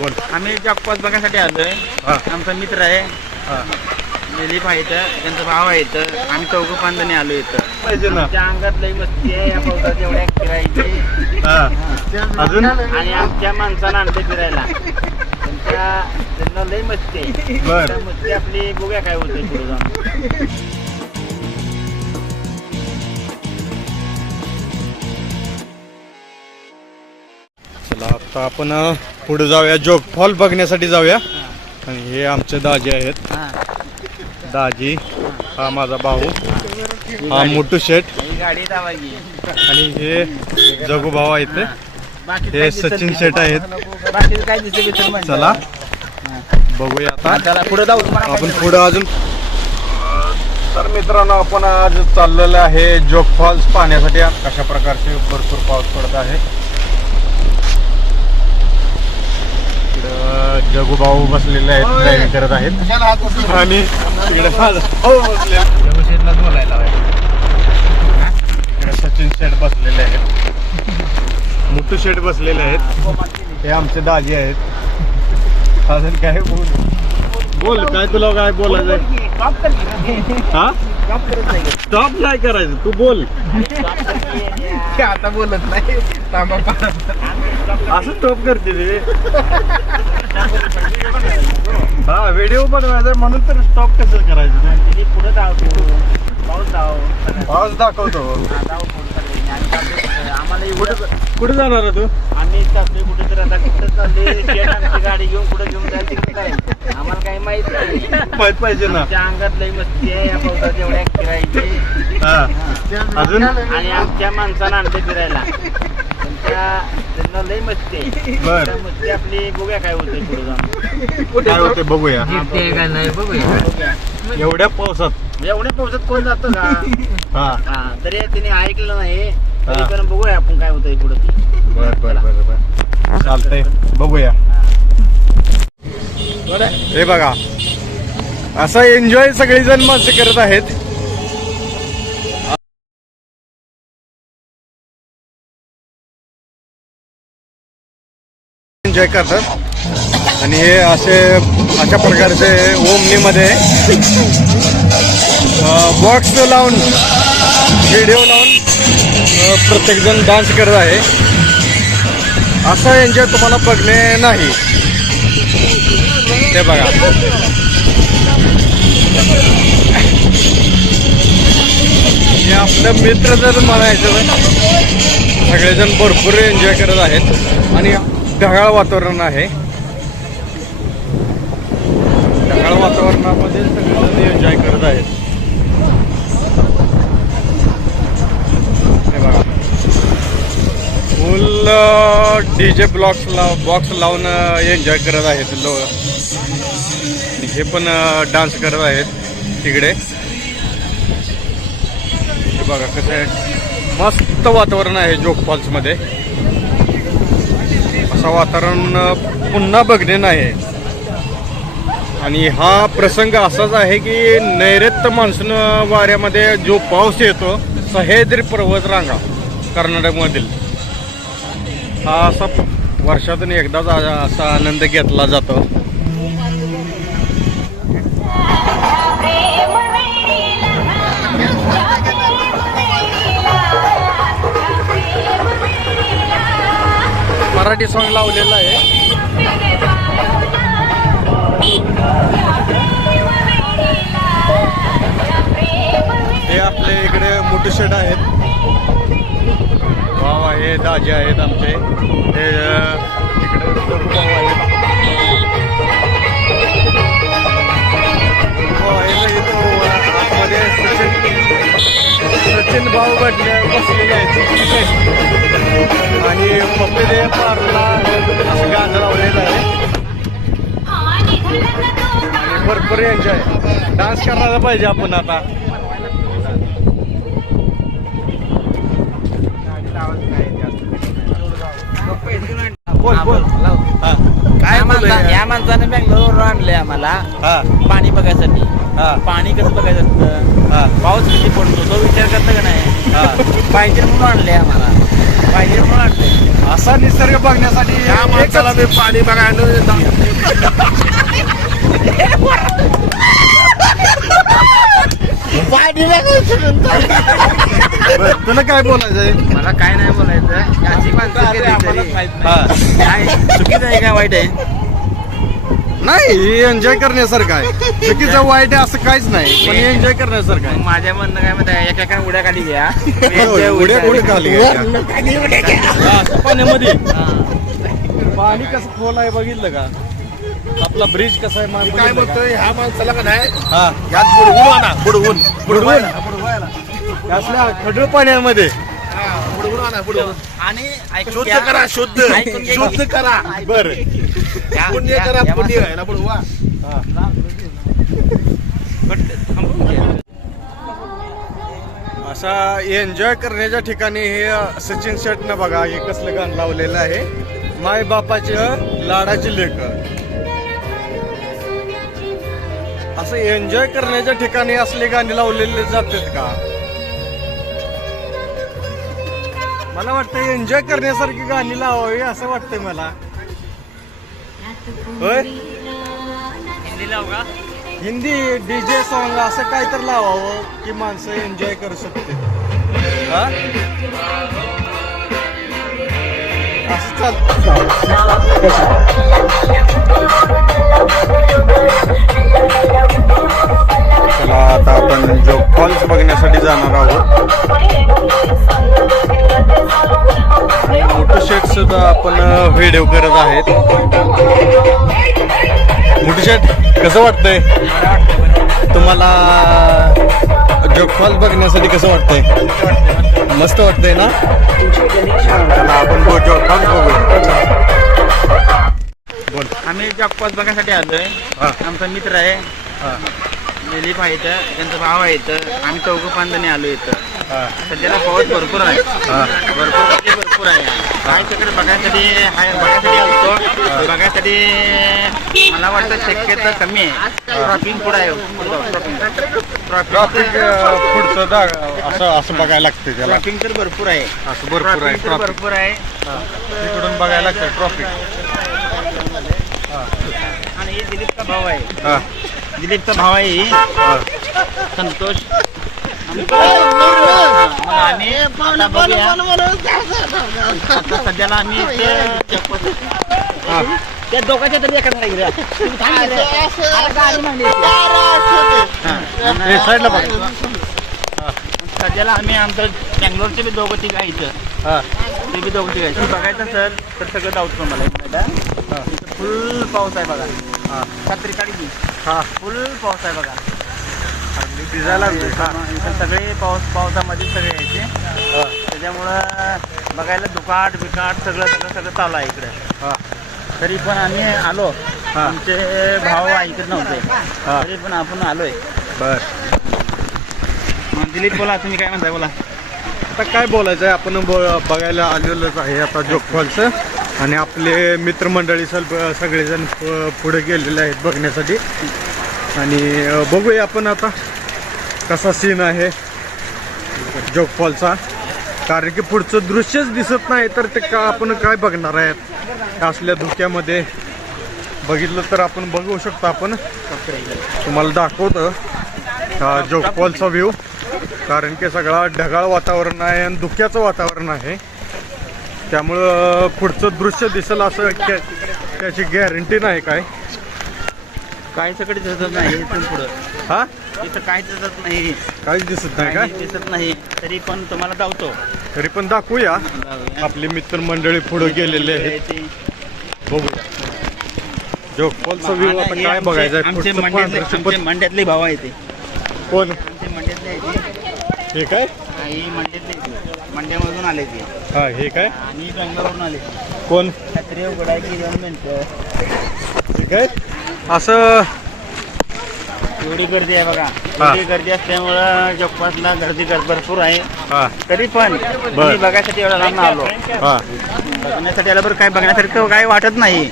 बोल. आम्ही जॉकपॉस बघायसाठी आलोय. हा. आमचा मित्र आहे. हा. दिलीप आहे इथं. त्यांचा भाव आहे इथं. आम्ही चौघ पांधने आलो इथं. पाहिजे ना. आमच्या अंगात लई मस्ती आहे. या पावसात एवढ्या फिरायची. हा. अजून? आणि आमच्या माणसानं आणते फिरायला. त्यांच्या त्यांना लई मस्ती आहे. बर. त्या मस्ती आपली बघूया काय होते पुढे जाऊन. तर आता आपण पुढे जाऊया. जोग फॉल बघण्यासाठी जाऊया. आणि हे आमचे दाजी आहेत. दाजी हा माझा भाऊ. हा मोठू शेठ. आणि हे जगू भाऊ आहेत हे सचिन शेठ आहेत. चला बघूया आता. पुढे जाऊ आपण पुढे अजून तर मित्रांनो आपण आज चाललेलं आहे जोग फॉल्स पाहण्यासाठी. कशा प्रकारचे भरपूर पाऊस पडत आहे. इकडं जगू भाऊ बसलेले आहेत ड्रायव्हिंग करत आहेत. आणि शेठलाच बोलायला इकडे सचिन शेठ बसलेले आहेत. मुट्टू शेठ बसलेले आहेत. हे आमचे दाजी आहेत. अजून काय बोल बोल काय तुला काय बोलायचं हा? स्टॉप काय करायचं तू बोल. आता बोलत नाही. थांबा. असं स्टॉप करते रे हा व्हिडिओ बनवायचा म्हणून तर स्टॉप कसं करायचं? पुढे जाऊ तू पाऊस जाऊ. पाऊस दाखवतो. आम्हाला कुठे जाणार आहे तू? आम्ही चाललोय कुठे तर आता कुठं आमची गाडी घेऊन कुठे घेऊन जायचं काय? आम्हाला काही माहीत नाही. माहीत पाहिजे ना. आमच्या अंगात लई मस्ती आहे. या पावसात एवढ्या फिरायची अजून? आणि आमच्या माणसानं आणते फिरायला. त्यांच्या त्यांना लई मस्ती बर. मस्ती आपली बघूया काय होते पुढे जाऊन. काय होते बघूया. का नाही बघूया. एवढ्या पावसात. एवढ्या पावसात कोण जातं का? हा. हा तरी तिने ऐकलं नाही. तरी हा. पण बघूया आपण काय होतंय पुढे ती. बर बर बर बर. चालतंय. बघूया. हे. बघा. असं एन्जॉय सगळेजण माणसं करत आहेत. एन्जॉय करतात. आणि हे असे अशा प्रकारचे ओमनीमध्ये बॉक्स लावून व्हिडिओ लावून प्रत्येकजण डान्स करत आहे. असा एन्जॉय तुम्हाला बघणे नाही. ते बघा. हे आपलं मित्र जर म्हणायचं सगळेजण भरपूर एन्जॉय करत आहेत. आणि ढगाळ वातावरण आहे. ढगाळ वातावरणामध्ये सगळेजण एन्जॉय करत आहेत. हे बघा. फुल डी जे ब्लॉक्स लाव बॉक्स लावून एन्जॉय करत आहेत लो हे पण डान्स करत आहेत तिकडे. हे बघा कसं आहे. मस्त वातावरण आहे जोग फॉल्समध्ये असं वातावरण पुन्हा बघणे नाही. आणि हा प्रसंग असाच आहे की नैऋत्य मान्सून वाऱ्यामध्ये जो पाऊस येतो सह्याद्री पर्वत रांगा कर्नाटकमधील. हा असा वर्षातून एकदाच असा आनंद घेतला जातो. मराठी सॉन्ग लावलेलं आहे. हे आपले इकडे मोठे शेट आहेत. भाव आहे दाजी आहेत आमचे. हे इकडे आहेत. सचिन भाऊ बसले बसलेले आहेत. आणि पप्पे दे पारला असं गाणं लावलेलं आहे. भरपूर एन्जॉय डान्स करायला पाहिजे आपण आता. बोल बोल. हा काय? या माणसाने बँगलोर आणलंय आम्हाला. हा. पाणी बघायसाठी. हा. पाणी कसं बघायचं असतं? हा. पाऊस किती पडतो तो विचार करता का नाही? पाहिजे म्हणून आणलंय आम्हाला. पाहिजे म्हणून आणलंय. असा निसर्ग बघण्यासाठी या माणसाला मी पाणी बघायला बरं, तुला काय बोलायचंय? मला काय नाही बोलायचं. अशी माणसं केली तरी. हा काय? चुकीचं आहे का वाईट आहे? नाही एन्जॉय करण्यासारखं आहे. चुकीचं वाईट आहे असं काहीच नाही पण एन्जॉय करण्यासारखं आहे. माझ्या म्हणणं काय म्हणता एका उड्या खाली घ्या. होय, उड्या उड्या खाली. हा, असं पाण्यामध्ये पाणी कसं खोल आहे बघितलं का? आपला ब्रिज कसा आहे मा- काय बघितलं का? म्हणतोय ह्या माणसाला का नाही? हा. यात बुडवून आणा बुडवून बुडवून? असल्या खडू पाण्यामध्ये? हा, बुडवून आणा बुडवून. आणि ऐकून शुद्ध घ्या. करा शुद्ध. ऐकून घ्या. शुद्ध करा. बर. पुण्य करा पुण्य पण घ्या. असा एन्जॉय करण्याच्या ठिकाणी हे सचिन शेटनं बघा हे कसलं गाणं लावलेलं आहे. माय बापाचे लाडाची लेख असं एन्जॉय करण्याच्या ठिकाणी असले गाणी लावलेले जातात का? मला वाटतं एन्जॉय करण्यासारखी गाणी लावावी असं वाटतंय मला. होय? हिंदी लावू का? हिंदी डीजे सॉन्ग असं काय तर लावावं की माणसं एन्जॉय करू शकते हा? असं चाल चला आता आपण जो फॉल्स बघण्यासाठी जाणार आहोत. आणि मोठं शेट सुद्धा आपण व्हिडिओ करत आहेत. मोठू शेट कसं वाटतंय? तुम्हाला जोग फॉल्स बघण्यासाठी कसं वाटतंय? मस्त वाटतंय ना? आपण गो जोग फॉल्स बघू बोल. आम्ही जॉकपॉज बघण्यासाठी आलोय. हा. आमचा मित्र आहे. हा, दिलीप आहे इथं त्यांचा भाव आहे इथं. आम्ही चौघ पांधने आलो इथं. सध्याला पाऊस भरपूर आहे. भरपूर म्हणजे भरपूर आहे. काय तिकडे बघण्यासाठी हाय बघण्यासाठी आलतो. बघण्यासाठी मला वाटतं शक्यता कमी आहे. ट्रॉपिंग पुढे आहे ट्रॉफिक अं, पुढचं असं असं बघायला लागतं त्याला. ट्रॉपिंग तर भरपूर आहे. असं भरपूर आहे ट्रॉपिंग तर ट्रॉफिक भरपूर आहे. तिकडून बघायला लागतं ट्रॉफिक आणि हे दिलीपचा भाव आहे. हा. दिलीपचा भाव आहे. संतोष मग आम्ही आता बघूया. आता सध्याला आम्ही हा. त्या दोघांच्या तरी एका झाडा गिऱ्या. तुम्ही थांबा गिऱ्या. आता गाडी मांडली इथे. हा. हे साईडला बघ. सध्याला आम्ही आमचं बँगलोरचे बी दोघं तिघ आहे इथं हा ते बी दोघं तिघ आहे तुम्ही बघायचं सर तर सगळं डाऊट हा. फुल पाऊस आहे बघा हा छत्री काढी ती हा फुल पाऊस आहे बघा. भिजायला हा. इथं सगळे पाऊस पावसामध्ये सगळे यायचे. हा. त्याच्यामुळं बघायला दुकाट बिकाट सगळं सगळं सगळं चालू आहे इकडे. हा. तरी पण आम्ही आलो. हा. आमचे भाव ऐकत नव्हते. तरी पण आपण आलोय. बर. दिलीप बोला. तुम्ही काय म्हणताय? बोला. आता काय बोलायचं आहे आपण ब- बघायला आलेलोच आहे. आता जोगफॉल्स आणि आपले मित्रमंडळी सर्व सगळेजण प- पुढे गेलेले आहेत बघण्यासाठी. आणि बघूया आपण आता कसा सीन आहे जोगफॉलचा. कारण की पुढचं दृश्यच दिसत नाही तर ते का आपण काय बघणार आहेत? असल्या धुक्यामध्ये. बघितलं तर आपण बघू शकतो आपण. तुम्हाला दाखवतं जोगफॉलचा व्ह्यू कारण की सगळा ढगाळ वातावरण आहे आणि धुक्याचं वातावरण आहे. त्यामुळं पुढचं दृश्य दिसेल असं त्या- त्याची गॅरंटी नाही काय. काय सगळे दिसत नाही इथून पुढं. हा? इथं काय दिसत नाही. काहीच दिसत नाही काय? दिसत नाही. तरी पण तुम्हाला धावतो तरी पण दाखवूया. आपली मित्रमंडळी पुढे गेलेले आहेत. बघूया. जोगफॉलचा व्ह्यू आता काय बघायचं मंड्यातले भाव आहे ते. कोण? आमचे मंड्यातले हे काय? मंड्यातले. मंड्यामधून आले ते. हा हे काय? आणि बेंगलोरवरून आले कोण? छत्री उघडा की दोन मिनिटं हे काय? असं एवढी गर्दी आहे बघा. हा. एवढी गर्दी असल्यामुळं जगपासला गर्दी गर- भरपूर आहे. हा. तरी पण मी बघायसाठी एवढा लांब आलो. हा. बघण्यासाठी आलं बरं काय बघण्यासारखं काय वाटत नाही.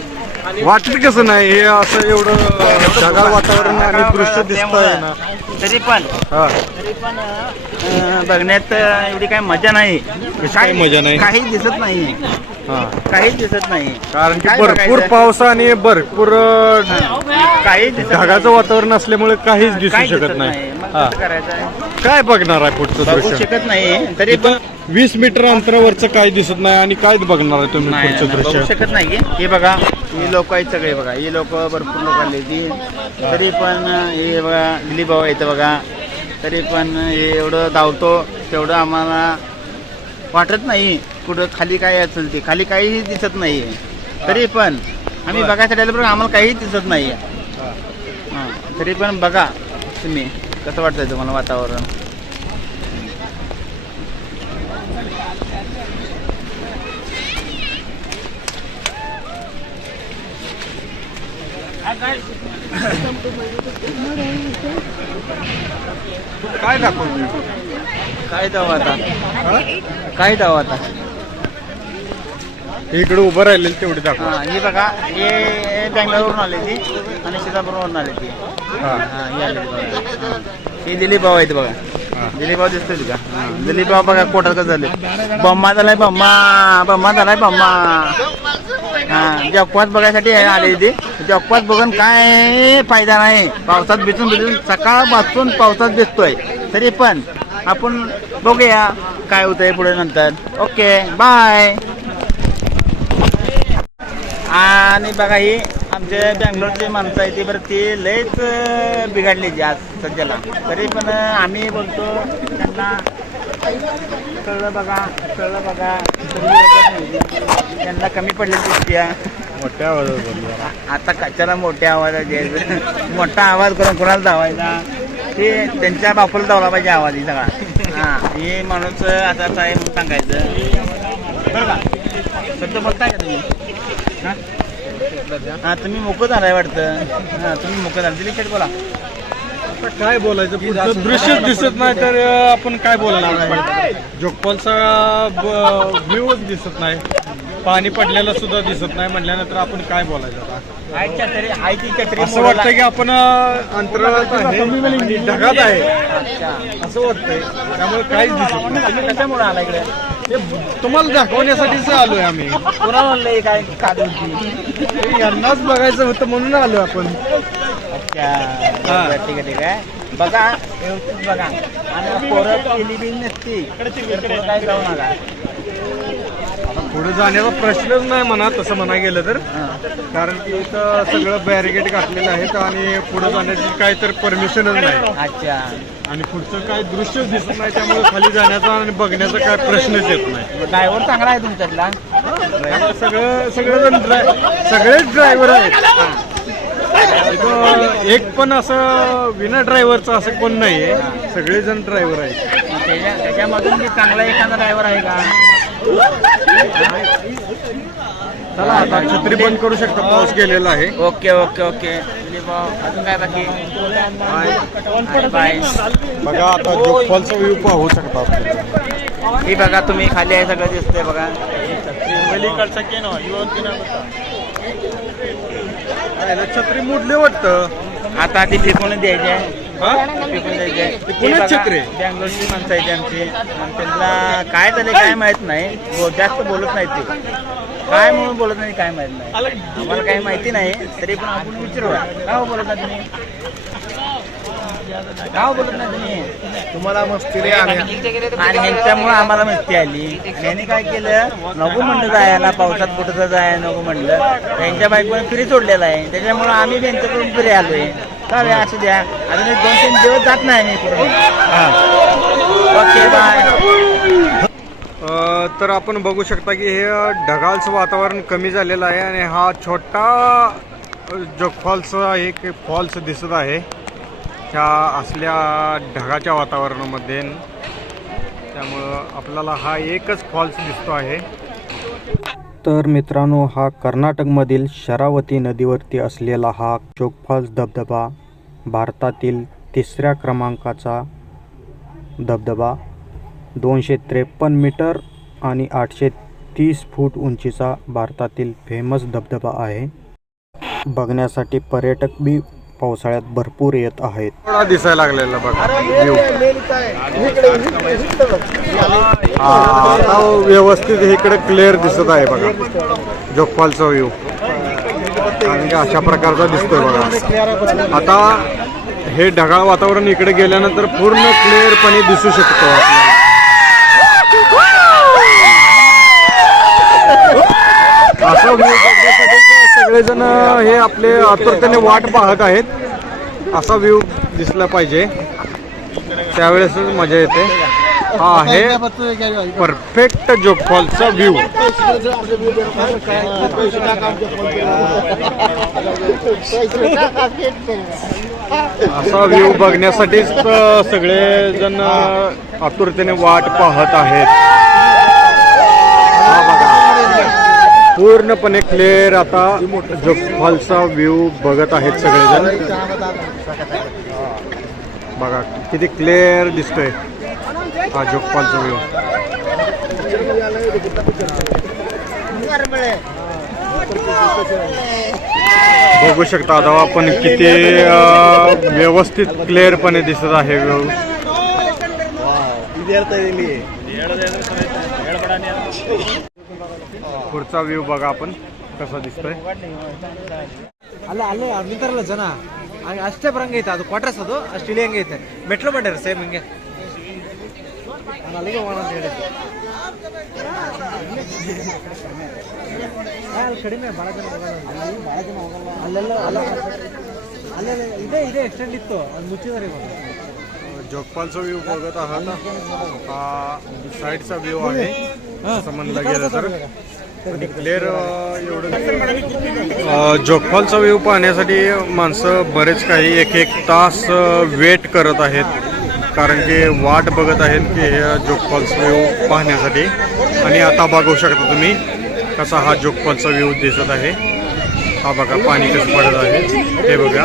वाटत कसं नाही हे असं एवढं ढगाळ वातावरण आणि दृश्य दिसतंय ना. तरी पण हा. तरी पण अं, बघण्यात एवढी काही मजा नाही. काही मजा नाही? काहीच दिसत नाही. हा. काहीच दिसत नाही. कारण की काय भरपूर बघायचं? पाऊस आणि भरपूर अं, काहीच दिसत ढगाचं वातावरण असल्यामुळे काहीच. दिसू शकत दिसत नाही. मग हा. कसं करायचं काय बघणार आहे पुढचं बघू दृश्य? शकत नाही. तरी पण वीस मीटर अंतरावरचं काय दिसत नाही आणि काय बघणार आहे तुम्ही नाही, पुढचं नाही, बघू दृश्य? शकत नाही. हे बघा ही लोक आहेत सगळे बघा. ही लोक भरपूर लोक आली ती तरी पण हे बघा दिलीप भाऊ येतं बघा. तरी पण हे एवढं धावतो तेवढं आम्हाला वाटत नाही. कुठं खाली काय असेल ते. खाली काहीही दिसत नाही तरी पण आम्ही. बघायसाठी आलो पण आम्हाला काहीही दिसत नाही हां तरी पण बघा तुम्ही. कसं वाटतंय तुम्हाला वातावरण? काय दाखवतो काय धाव आता? काय धाव आता? इकडे उभं राहिलेलं तेवढे दाखव. हा बघा हे बँगलोरवरून आले ती आणि सीतापूरवरून आले ती. हा. हा दिलीप भाऊ आहेत बघा. दिलीपबाव दिसतोय तुझ्या दिलीपबाव दिलीप बघा कोटात कसं झाले बम्मा झालाय बम्मा. बम्मा झालाय बम्मा. हा जगपात बघायसाठी आली आले ती जगपात बघून काय फायदा नाही. पावसात भिजून भिजून सकाळपासून पावसात भिजतोय. तरी पण आपण बघूया काय होतंय पुढे नंतर. ओके बाय आणि बघा ही आमच्या बँगलोरची माणसं आहे ती बरं ती लयच बिघडली जी आज सध्याला. तरी पण आम्ही बोलतो त्यांना कळलं बघा कळलं बघा. त्यांना कमी पडलेली दिसते मोठ्या आवाजात. आता कशाला मोठ्या आवाजात घ्यायचं मोठा आवाज करून कोणाला धावायचा? ते त्यांच्या बापूला धावला पाहिजे आवाज ही सगळा. हा हे माणूस आता आहे म्हणून सांगायचं? बरं का? शब्द बोलताय का तुम्ही? हा? हा तुम्ही मोकं झालाय वाटतं. हा तुम्ही मोकं झालं. दिलीप शेठ बोला. आता काय बोलायचं? पुढचं दृश्यच दिसत नाही. तर अं, आपण काय बोलणार? आहे जोगपालचा व्ह्यूच दिसत नाही. पाणी पडलेलं सुद्धा दिसत नाही. म्हटल्यानंतर आपण काय बोलायचं आता? आहे छत्री आहे ती छत्री असं वाटतं की आपण अं, अंतराळात आहे. आणि ढगात आहे. अच्छा. असं वाटतंय. त्यामुळे काहीच दिसत नाही. तुम्ही कशामुळे आला इकडे? तुम्हाला दाखवण्यासाठीच आलोय आम्ही. कोणाला म्हणलं काय यांनाच बघायचं होतं म्हणून आलो आपण. अच्छा. ठीक आहे ठीक आहे. बघा व्यवस्थित बघा. आणि पोरं केली बी नसती. काय जाऊ नका. पुढे जाण्याचा प्रश्नच नाही म्हणा तसं म्हणा गेलं तर. कारण की इथं सगळं बॅरिकेड घातलेलं आहेत आणि पुढे जाण्याची काय तर परमिशनच नाही. अच्छा. आणि पुढचं काय दृश्यच दिसत नाही त्यामुळे खाली जाण्याचा आणि बघण्याचा काय प्रश्नच येत नाही. ड्रायव्हर चांगला आहे तुमच्यातला? आता सगळं सगळेजण ड्राय सगळेच ड्रायव्हर आहेत. इथं एक पण असं विना ड्रायव्हरचं असं कोण नाहीये. सगळेजण ड्रायव्हर आहेत. त्याच्या त्याच्यामधून बी चांगला एखादा ड्रायव्हर आहे का? चला आता छत्री बंद करू शकता पाऊस गेलेला आहे. Okay okay okay. अजून काय बाकी? बाय. बघा आता जोगफॉलचा व्ह्यू पाहू शकता. ही बघा तुम्ही खाली आहे सगळं दिसतंय बघा. छत्री मोडली वाटतं. आता ती फेकून द्यायची आहे? पुण्यात छत्री? बँगलोरची माणसं आहे आमची. त्यांना काय झाले काय माहीत नाही. जास्त बोलत नाही ते. काय म्हणून बोलत नाही काय माहीत नाही. आम्हाला काही माहिती नाही तरी पण आपण विचारूया. का हो बोलत नाही तुम्ही. का हो बोलत नाही तुम्ही. तुम्हाला मस्ती रे आणि ह्यांच्यामुळे आम्हाला मस्ती आली. यांनी काय केलं? नको म्हणलं जायला पावसात कुठं जायला नको म्हणलं. त्यांच्या बाईकवर फ्री सोडलेला आहे. त्याच्यामुळे आम्ही त्यांच्याकडून फ्री आलोय. चालेल असू द्या. अजून एक दोन तीन दिवस जात नाही मी पुढे ओके बाय अ, तर आपण बघू शकता की हे ढगाळचं वातावरण कमी झालेलं आहे आणि हा छोटा जोगफॉलचा एक फॉल्स दिसत आहे. ह्या असल्या ढगाच्या वातावरणामध्ये. त्यामुळं आपल्याला हा एकच फॉल्स दिसतो आहे. तर मित्रांनो हा कर्नाटकमधील शरावती नदीवरती असलेला हा चोकफॉल्स धबधबा भारतातील तिसऱ्या क्रमांकाचा धबधबा दोनशे त्रेपन्न मीटर आणि आठशे तीस फूट उंचीचा भारतातील फेमस धबधबा आहे. बघण्यासाठी पर्यटक बी पावसाळ्यात भरपूर येत आहेत. थोडा दिसायला लागलेला बघा. व्ह्यू आता व्यवस्थित इकडे क्लिअर दिसत आहे बघा. जोगपालचा व्ह्यू आणि अशा प्रकारचा दिसतोय बघा. आता हे ढगाळ वातावरण इकडे गेल्यानंतर पूर्ण क्लिअरपणे दिसू शकतो आपल्याला. असा व्ह्यू बघण्यासाठी सगळेजण हे आपले आतुरतेने वाट पाहत आहेत. असा व्ह्यू दिसला पाहिजे. त्यावेळेसच मजा येते. हा आहे परफेक्ट जोगफॉलचा व्ह्यू असा व्ह्यू बघण्यासाठीच सगळेजण आतुरतेने वाट पाहत आहेत हा बघा पूर्णपणे क्लिअर आता जोगफॉलचा व्ह्यू बघत आहेत सगळेजण. बघा किती क्लिअर दिसतोय हा जोगफॉलचा व्ह्यू बघू शकता आता आपण किती व्यवस्थित क्लिअरपणे दिसत आहे व्ह्यू पुढचा व्ह्यू बघा आपण कसा दिसतोय ಅಲ್ಲ ಅಲ್ಲೇ ನಿಂತಾರಲ್ಲ ಜನ ಹಂಗೆ ಅಷ್ಟೇ ಬರಂಗೆ ಐತೆ ಅದು ಕ್ವಾರ್ಟರ್ಸ್ ಅದು ಅಷ್ಟು ಇಳಿಯಂಗೆ ಐತೆ ಮೆಟ್ಲು ಮಾಡ್ಯಾರ ಸೇಮ್ ಹಿಂಗೆ ನಾನು ಅಲ್ಲಿಗೆ ಹೋಗೋಣ ಅಂತ ಹೇಳಿದ್ದೆ ಆ, ಅಲ್ಲಿ ಕಡಿಮೆ ಭಾಳ ಜನ ಹೋಗಲ್ಲ ಅಲ್ಲಿ ಭಾಳ ಜನ ಹೋಗಲ್ಲ ಅಲ್ಲೆಲ್ಲ ಅಲ್ಲ ಅಲ್ಲೆಲ್ಲ ಇದೇ ಇದೇ ಎಕ್ಸ್ಟೆಂಡ್ ಇತ್ತು ಅದು ಮುಚ್ಚಿದಾರೆ ಇವಾಗ जोगपालचा व्ह्यू बघत आहात हा साईडचा व्ह्यू आहे असं म्हणलं गेलं तर आणि क्लिअर एवढं जोगफॉलचा व्ह्यू पाहण्यासाठी माणसं बरेच काही एक एक तास वेट करत आहेत. कारण की वाट बघत आहेत की हे जोगफॉलचा व्ह्यू पाहण्यासाठी. आणि आता बघू शकता तुम्ही कसा हा जोगफॉलचा व्ह्यू दिसत आहे. हा बघा पाणी कसं पडत आहे. हे बघा.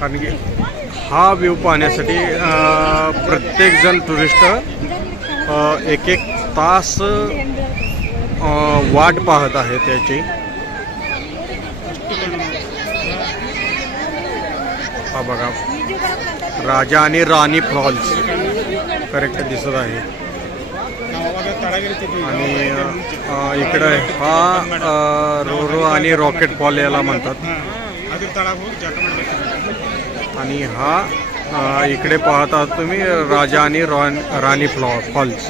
कारण की हा व्ह्यू पाहण्यासाठी प्रत्येकजण टुरिस्ट एक एक तास वाट पाहत आहे त्याची. हा बघा. राजा आणि राणी फॉल्स. करेक्ट दिसत आहे. आणि इकडं हा रोरो आणि रॉकेट फॉल याला म्हणतात. आणि हा इकडे पाहत आहात तुम्ही राजा आणि रॉन राणी फ्लॉ फॉल्स.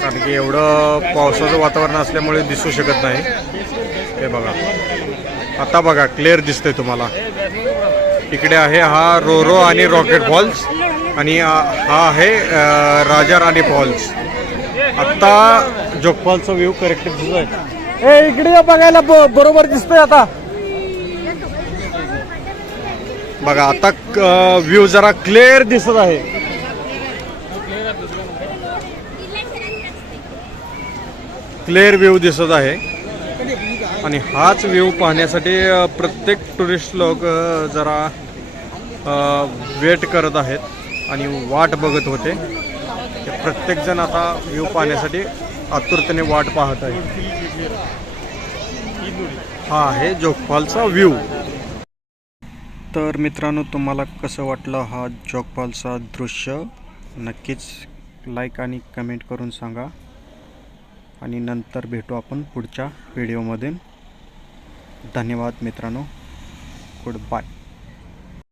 कारण की एवढं पावसाचं वातावरण असल्यामुळे दिसू शकत नाही. हे बघा. आता बघा क्लिअर दिसतंय तुम्हाला. इकडे आहे हा रोरो आणि रॉकेट फॉल्स आणि हा आहे राजा राणी फॉल्स आत्ता जोगफॉलचा व्ह्यू करेक्ट दिसत आहे ए इकडे बघायला बरोबर दिसतोय आता. बघा आता व्ह्यू जरा क्लिअर दिसत आहे. क्लिअर व्ह्यू दिसत आहे. आणि हाच व्ह्यू पाहण्यासाठी प्रत्येक टुरिस्ट लोक जरा वेट करत आहेत आणि वाट बघत होते. प्रत्येकजण आता व्ह्यू पाहण्यासाठी आतुरतेने वाट पाहत आहे हा आहे जोगफॉलचा व्ह्यू. तर मित्रांनो तुम्हाला कसं वाटलं हा जोगपालचा दृश्य? नक्कीच लाईक आणि कमेंट करून सांगा. आणि नंतर भेटू आपण पुढच्या व्हिडिओमध्ये. धन्यवाद मित्रांनो. Good bye